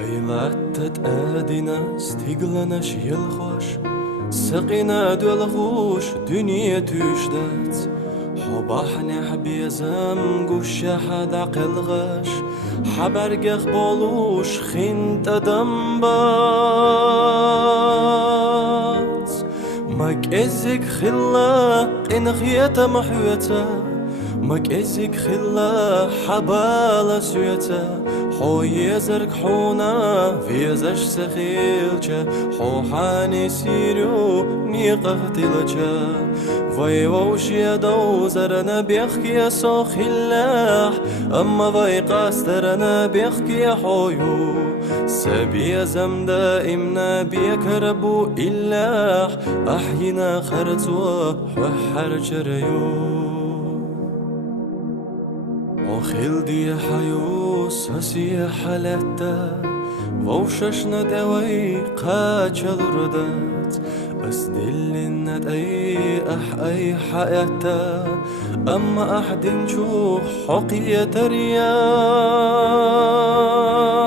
قيلات أدينا استيقلناش يلخوش سقينا دولخوش دنيا تجدات حباحنا حبيزم قوش حد عقل غش حبرقخ بولوش خنت دنبات مك ازك خلا إن خيتا محوتا مك ازك خلا حبالا سويتا حو يزرك حونا في زش سخيلچا حو حاني سيرو نيقه تلچا وي ووش يدو زرنا بيخكي سوخ اللاح أما وي قاسترنا بيخكي حويو سبي زم دائمنا بيكربو إلاح أحينا خرطوا وحر جريو وخلدي حيوس هسي حالتا ووششنا دوي قاچل ردات أسدل أي أي حياتا أما أحد نشوح حقية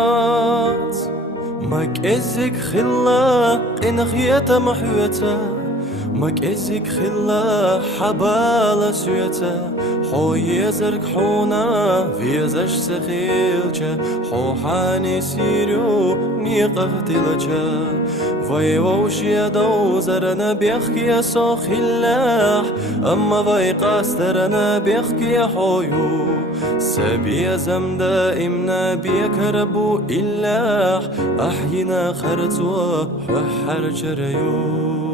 ريات مك إزك خلا إن خيتا محوتا مك إزك خلا حبالا سويتا حو يزرك حونا في زش سخيلچا حو حاني سيرو نيقه تلچا وي ووش يدو زرنا بيخكي سوخ اللاح أما وي قاسترنا بيخكي حويو سبي زم دائمنا بيكربو إلاح أحينا خرطوا وحر جريو